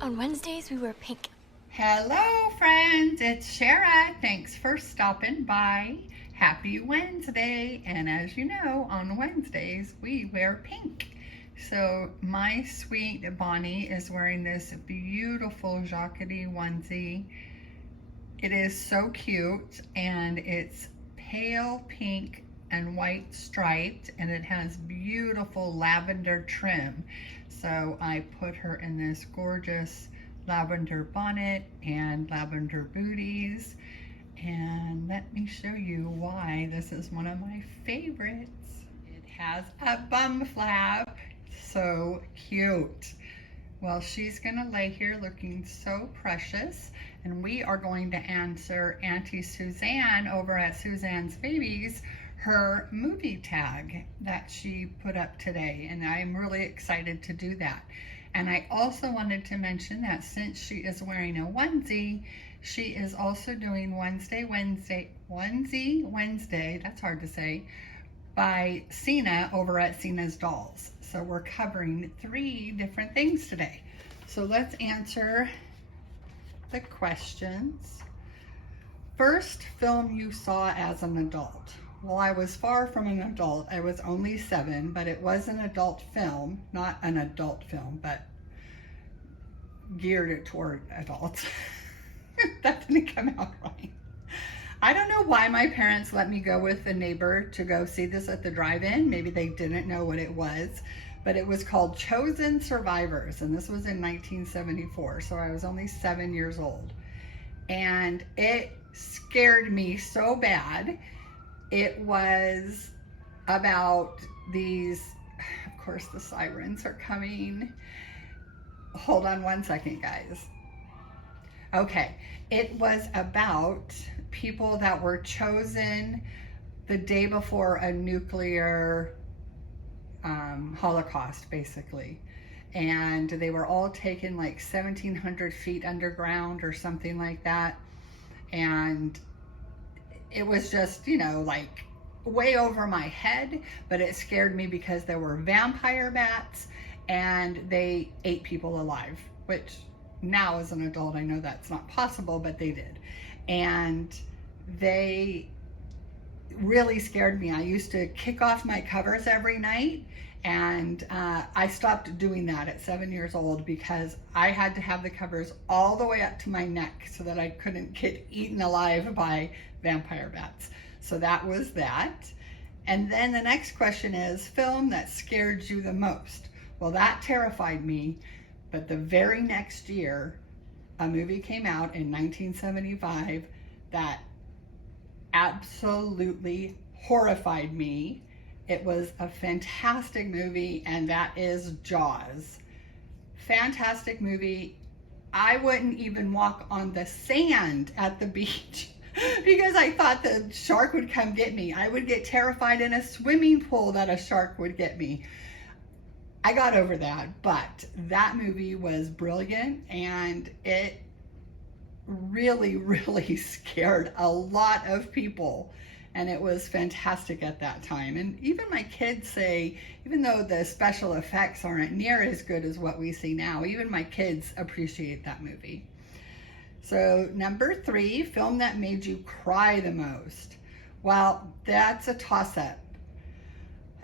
On Wednesdays, we wear pink. Hello, friends. It's Shara. Thanks for stopping by. Happy Wednesday. And as you know, on Wednesdays, we wear pink. So my sweet Bonnie is wearing this beautiful jacquardie onesie. It is so cute, and it's pale pink and white striped, and it has beautiful lavender trim. So I put her in this gorgeous lavender bonnet and lavender booties. And let me show you why this is one of my favorites. It has a bum flap. So cute. Well, she's gonna lay here looking so precious, and we are going to answer Auntie Suzanne over at Suzanne's Babies her movie tag that she put up today, and I'm really excited to do that. And I also wanted to mention that since she is wearing a onesie, she is also doing Onesie Wednesday, that's hard to say, by Cena over at Cena's Dolls. So we're covering 3 different things today. So let's answer the questions. First film you saw as an adult. Well, I was far from an adult. I was only 7, but it was an adult film, not an adult film, but geared toward adults. That didn't come out right. I don't know why my parents let me go with a neighbor to go see this at the drive-in. Maybe they didn't know what it was, but it was called Chosen Survivors, and this was in 1974, so I was only 7 years old. And it scared me so bad. It was about these, of course the sirens are coming. Hold on one second, guys. Okay, it was about people that were chosen the day before a nuclear holocaust, basically. And they were all taken like 1,700 feet underground or something like that. And it was just, you know, like way over my head, but it scared me because there were vampire bats and they ate people alive, which now as an adult I know that's not possible, but they did. And they really scared me. I used to kick off my covers every night, and I stopped doing that at 7 years old because I had to have the covers all the way up to my neck so that I couldn't get eaten alive by vampire bats. So that was that. And then the next question is, film that scared you the most. Well, that terrified me, but the very next year, a movie came out in 1975 that absolutely horrified me. It was a fantastic movie, and that is Jaws. Fantastic movie. I wouldn't even walk on the sand at the beach because I thought the shark would come get me. I would get terrified in a swimming pool that a shark would get me. I got over that, but that movie was brilliant, and it really, really scared a lot of people, and it was fantastic at that time. And even my kids say, even though the special effects aren't near as good as what we see now, even my kids appreciate that movie. So number 3, film that made you cry the most. Well, that's a toss-up.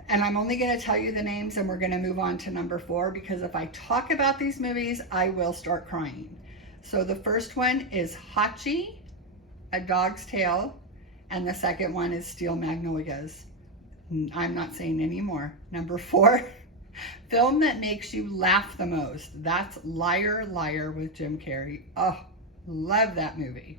And I'm only going to tell you the names, and we're going to move on to number 4, because if I talk about these movies, I will start crying. So the first one is Hachi, A Dog's Tale, and the second one is Steel Magnolias. I'm not saying any more. Number 4, film that makes you laugh the most. That's Liar, Liar with Jim Carrey. Oh, love that movie.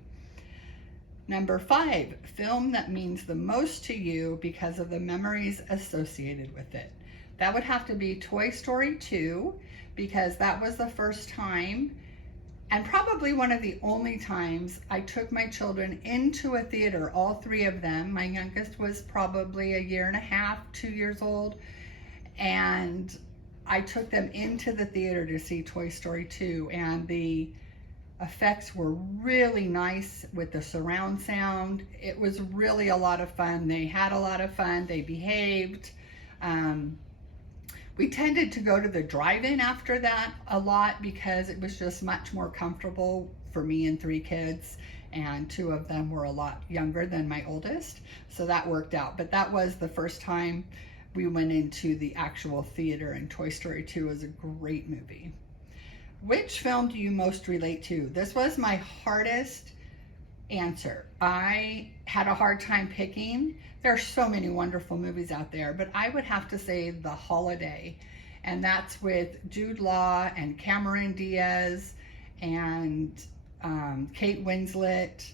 Number 5, film that means the most to you because of the memories associated with it. That would have to be Toy Story 2, because that was the first time, and probably one of the only times, I took my children into a theater, all 3 of them. My youngest was probably 1.5 years, 2 years old, and I took them into the theater to see Toy Story 2, and the effects were really nice with the surround sound. It was really a lot of fun. They had a lot of fun. They behaved. We tended to go to the drive-in after that a lot because it was just much more comfortable for me and 3 kids, and 2 of them were a lot younger than my oldest, so that worked out. But that was the first time we went into the actual theater, and Toy Story 2 is a great movie. Which film do you most relate to? This was my hardest answer. I had a hard time picking. There are so many wonderful movies out there, but I would have to say The Holiday, and that's with Jude Law and Cameron Diaz and Kate Winslet,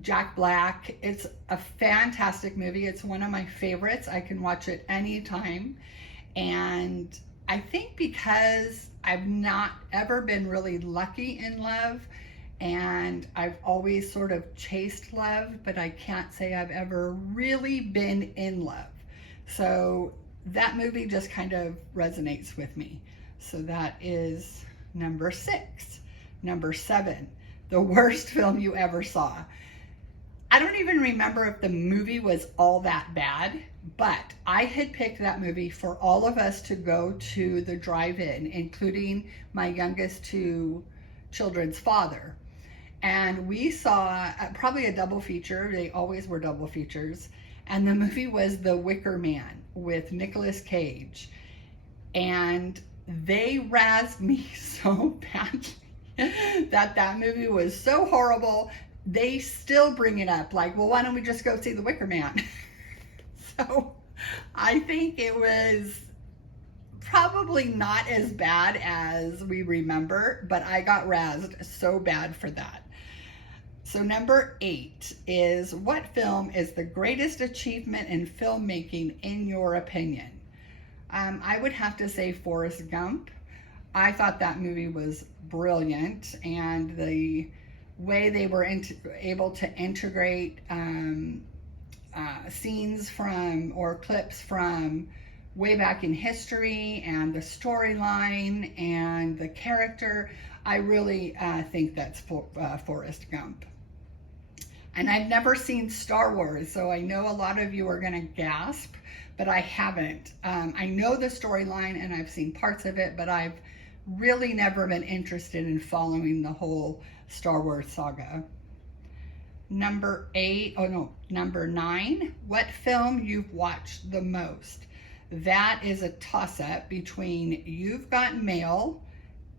Jack Black. It's a fantastic movie. It's one of my favorites. I can watch it anytime. And I think because I've not ever been really lucky in love, and I've always sort of chased love, but I can't say I've ever really been in love. So that movie just kind of resonates with me. So that is number 6. Number 7, the worst film you ever saw. I don't even remember if the movie was all that bad, but I had picked that movie for all of us to go to the drive-in, including my youngest 2 children's father. And we saw probably a double feature. They always were double features. And the movie was The Wicker Man with Nicolas Cage. And they razzed me so badly that movie was so horrible. They still bring it up, like, well, why don't we just go see The Wicker Man? So I think it was probably not as bad as we remember, but I got razzed so bad for that. So number 8 is, what film is the greatest achievement in filmmaking in your opinion? I would have to say Forrest Gump. I thought that movie was brilliant, and the way they were able to integrate scenes from, or clips from, way back in history, and the storyline and the character, I really think that's Forrest Gump. And I've never seen Star Wars, so I know a lot of you are gonna gasp, but I haven't. I know the storyline and I've seen parts of it, but I've really never been interested in following the whole Star Wars saga. Number 9, what film you've watched the most? That is a toss-up between You've Got Mail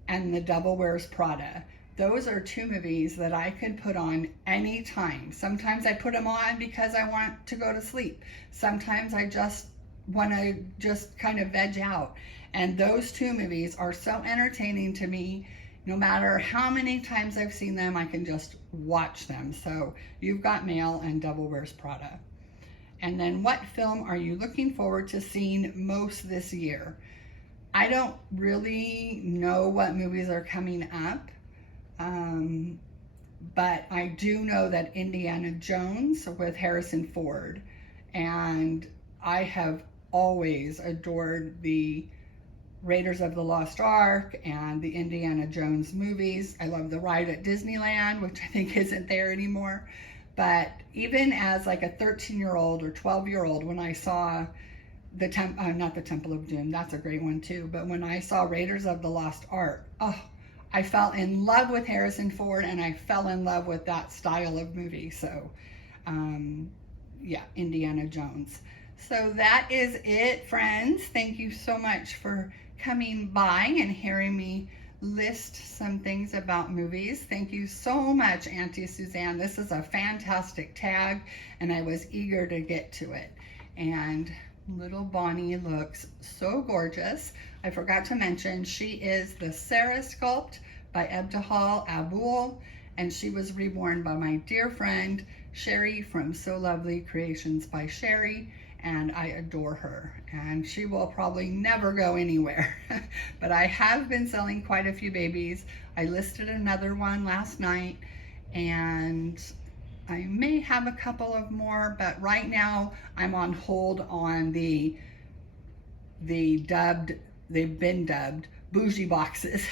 and The Devil Wears Prada. Those are 2 movies that I can put on anytime. Sometimes I put them on because I want to go to sleep. Sometimes I just want to just kind of veg out. And those 2 movies are so entertaining to me. No matter how many times I've seen them, I can just watch them. So You've Got Mail and Devil Wears Prada. And then, what film are you looking forward to seeing most this year? I don't really know what movies are coming up, but I do know that Indiana Jones with Harrison Ford, and I have always adored the Raiders of the Lost Ark and the Indiana Jones movies. I love the ride at Disneyland, which I think isn't there anymore. But even as like a 13-year-old or 12-year-old, when I saw not the Temple of Doom, that's a great one too, but when I saw Raiders of the Lost Ark, I fell in love with Harrison Ford, and I fell in love with that style of movie. So yeah, Indiana Jones. So that is it, friends. Thank you so much for coming by and hearing me list some things about movies. Thank you so much, Auntie Suzanne. This is a fantastic tag, and I was eager to get to it. And little Bonnie looks so gorgeous. I forgot to mention, she is the Sarah Sculpt by Ebtihal Abul, and she was reborn by my dear friend Sherry from So Lovely Creations by Sherry, and I adore her, and she will probably never go anywhere. But I have been selling quite a few babies. I listed another one last night, and I may have a couple of more, but right now I'm on hold on they've been dubbed bougie boxes.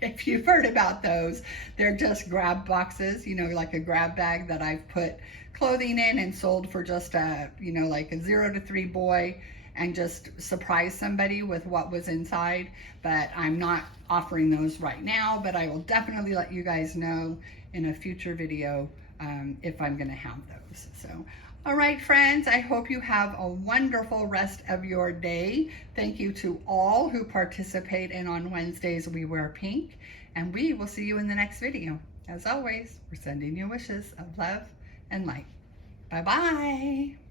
If you've heard about those, they're just grab boxes, you know, like a grab bag that I've put clothing in and sold for just a, you know, like a 0 to 3 boy and just surprise somebody with what was inside. But I'm not offering those right now, but I will definitely let you guys know in a future video if I'm gonna have those. So, all right, friends, I hope you have a wonderful rest of your day. Thank you to all who participate in On Wednesdays We Wear Pink, and we will see you in the next video. As always, we're sending you wishes of love and light. Bye-bye.